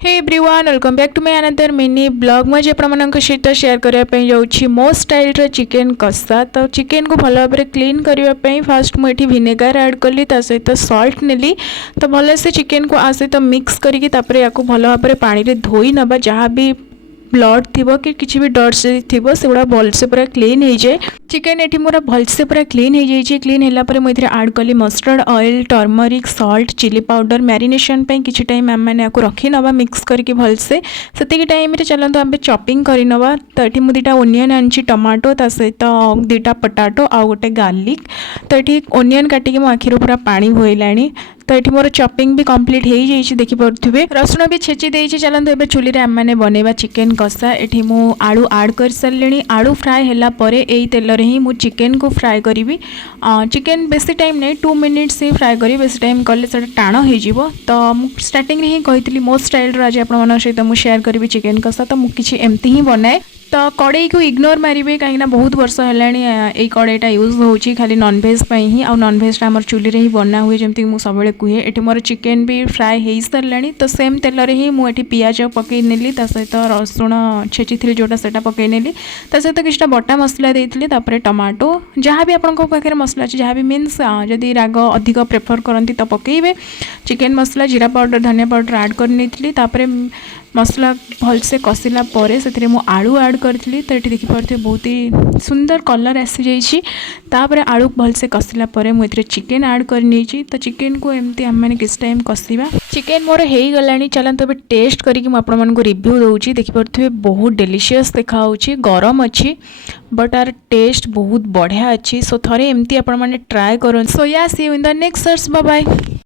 Hey everyone welcome back to my another mini blog मुझे आपण सहित शेयर करने जाऊँगी मो स्टाइल चिकेन कषा। तो चिकेन को भल भाव क्लीन करने फास्ट मुझे विनेगार ऐड कली सहित सॉल्ट नेली। तो भल से चिकेन को आ सहित मिक्स करके भल भाव पानी रे धोई नबा जहाँ भी ब्लड थी कि किसी भी डट्स थी से गुड़ा भलसे पूरा क्लीन हो जाए। चिकेन ये मोर भलसे पूरा क्लीन हो जाए। क्लीन है मुझे आड कली mustard oil turmeric salt chili powder marination पे किसी टाइम आम मैंने रखी नवा मिक्स करके भलसे से टाइम चलते आम चॉपिंग कर नवा। तो ये मुझे 2टा ओनियन आनी टमाटो ता सहित 2टा पोटाटो आ गोटे गार्लिक। तो ये ओनियन काटिकी मो आखिर पूरा पानी होइलानी। तो ये मोर चॉपिंग भी कंप्लीट हो जाइए देखिपे रसुण भी छेची देइछि। चलते एबे चुली रे आम मैंने बनैबा चिकेन कषा। ये मु आलू आड कर सारे आलू फ्राए होला परे एई तेल रे ही मु चिकेन को फ्राए करी। चिकेन बेसी टाइम नहीं 2 मिनिट्स ही फ्राए करी बेसी टाइम कले से टाण हो। तो मु स्टार्टिंग रे ही कही मो स्टाइल आज आपण सहित मु शेयर करी चिकेन कषा। तो मुझे एमती ही बनाए। तो कड़ई को इग्नोर मारे कहीं बहुत वर्ष है कड़ईटा यूज होची खाली नॉनभेज ही आ नॉनभेजटा आम चुली ही बना हुए जमती मुझे सब कहे। ये मोर चिकेन भी फ्राए हो सारे। तो सेम तेल रे ही मुझे पियाज पकई नेली सहित रसुण छेची थी जोटा से पकई नेली सहित किसी बटा मसला देती टमाटो जहाँ भी आपंक पाखे मसला अच्छे जहाँ भी मीन्स जदि राग अधिक प्रेफर करती तो पकईबे। चिकेन मसला जीरा पाउडर धनिया पाउडर ऐड कर मसला भलसे कषिला से आलू ऐड करी। तो ये देखिपे बहुत ही सुंदर कलर आसी जाइए। आलू भलसे कषिला मुझे चिकेन ऐड कर। तो चिकेन को एमती आम मैंने किस टाइम कषा। चिकेन मोर हो गला। चलते अब टेस्ट करके मुझे रिव्यू दूसरी देखिपे बहुत डेलीशियस देखा गरम अच्छी बट आर टेस्ट बहुत बढ़िया अच्छी। सो थे एमती आपण मैंने ट्राए करें। सो या see you in the next search bye bye.